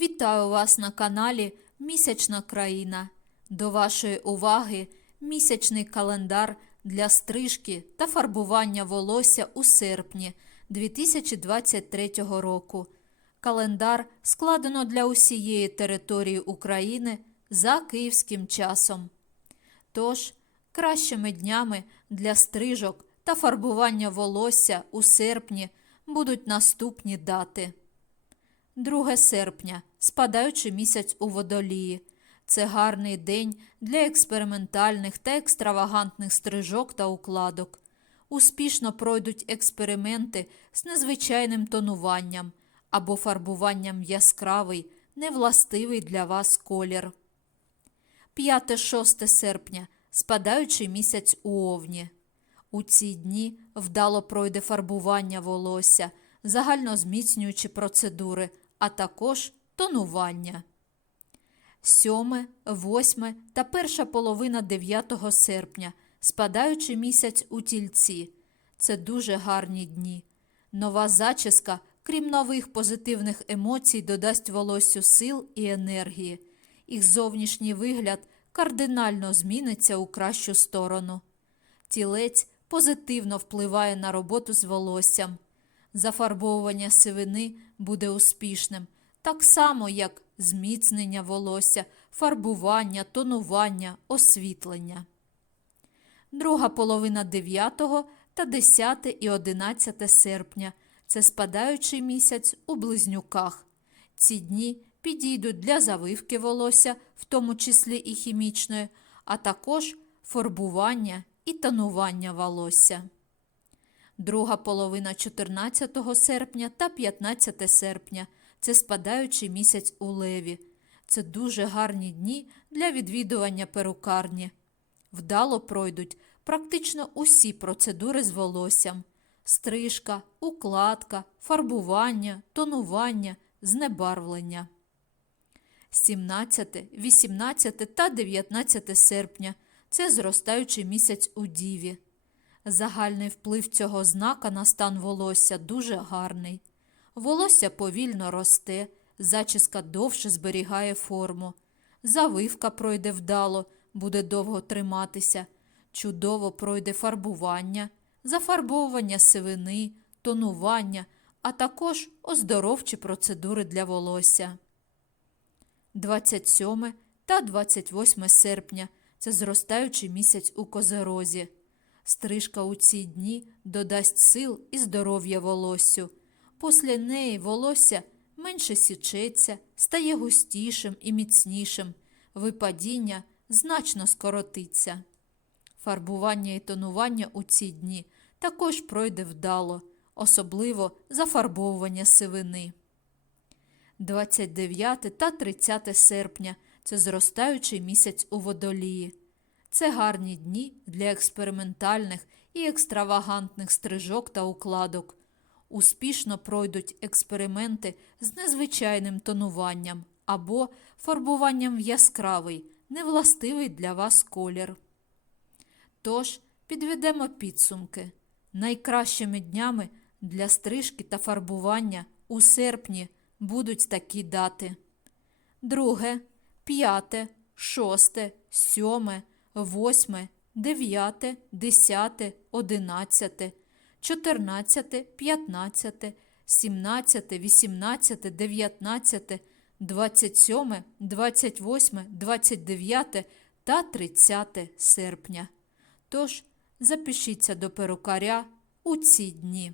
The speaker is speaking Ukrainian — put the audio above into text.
Вітаю вас на каналі Місячна країна. До вашої уваги місячний календар для стрижки та фарбування волосся у серпні 2023 року. Календар складено для усієї території України за київським часом. Тож, кращими днями для стрижок та фарбування волосся у серпні будуть наступні дати. 2 серпня, спадаючий місяць у водолії. Це гарний день для експериментальних та екстравагантних стрижок та укладок. Успішно пройдуть експерименти з незвичайним тонуванням або фарбуванням яскравий, невластивий для вас колір. 5-6 серпня, спадаючий місяць у Овні. У ці дні вдало пройде фарбування волосся, загальнозміцнюючі процедури, а також тонування. 7, 8 та перша половина 9 серпня, спадаючий місяць у тільці. Це дуже гарні дні. Нова зачіска, крім нових позитивних емоцій, додасть волоссю сил і енергії. Їх зовнішній вигляд кардинально зміниться у кращу сторону. Тілець позитивно впливає на роботу з волоссям. Зафарбовування сивини буде успішним, так само, як зміцнення волосся, фарбування, тонування, освітлення. Друга половина 9 та 10 і 11 серпня це спадаючий місяць у близнюках. Ці дні підійдуть для завивки волосся, в тому числі і хімічної, а також фарбування і тонування волосся. Друга половина 14 серпня та 15 серпня це спадаючий місяць у леві. Це дуже гарні дні для відвідування перукарні. Вдало пройдуть практично усі процедури з волоссям: стрижка, укладка, фарбування, тонування, знебарвлення. 17, 18 та 19 серпня це зростаючий місяць у Діві. Загальний вплив цього знака на стан волосся дуже гарний. Волосся повільно росте, зачіска довше зберігає форму. Завивка пройде вдало, буде довго триматися. Чудово пройде фарбування, зафарбовування сивини, тонування, а також оздоровчі процедури для волосся. 27 та 28 серпня це зростаючий місяць у козерозі. Стрижка у ці дні додасть сил і здоров'я волоссю. Після неї волосся менше січеться, стає густішим і міцнішим, випадіння значно скоротиться. Фарбування і тонування у ці дні також пройде вдало, особливо зафарбовування сивини. 29 та 30 серпня це зростаючий місяць у водолії. Це гарні дні для експериментальних і екстравагантних стрижок та укладок. Успішно пройдуть експерименти з незвичайним тонуванням або фарбуванням в яскравий, невластивий для вас колір. Тож, підведемо підсумки. Найкращими днями для стрижки та фарбування у серпні будуть такі дати: 2, 5, 6, 7, 8, 9, 10, 11, 14, 15, 17, 18, 19, 27, 28, 29 та 30 серпня. Тож запишіться до перукаря у ці дні.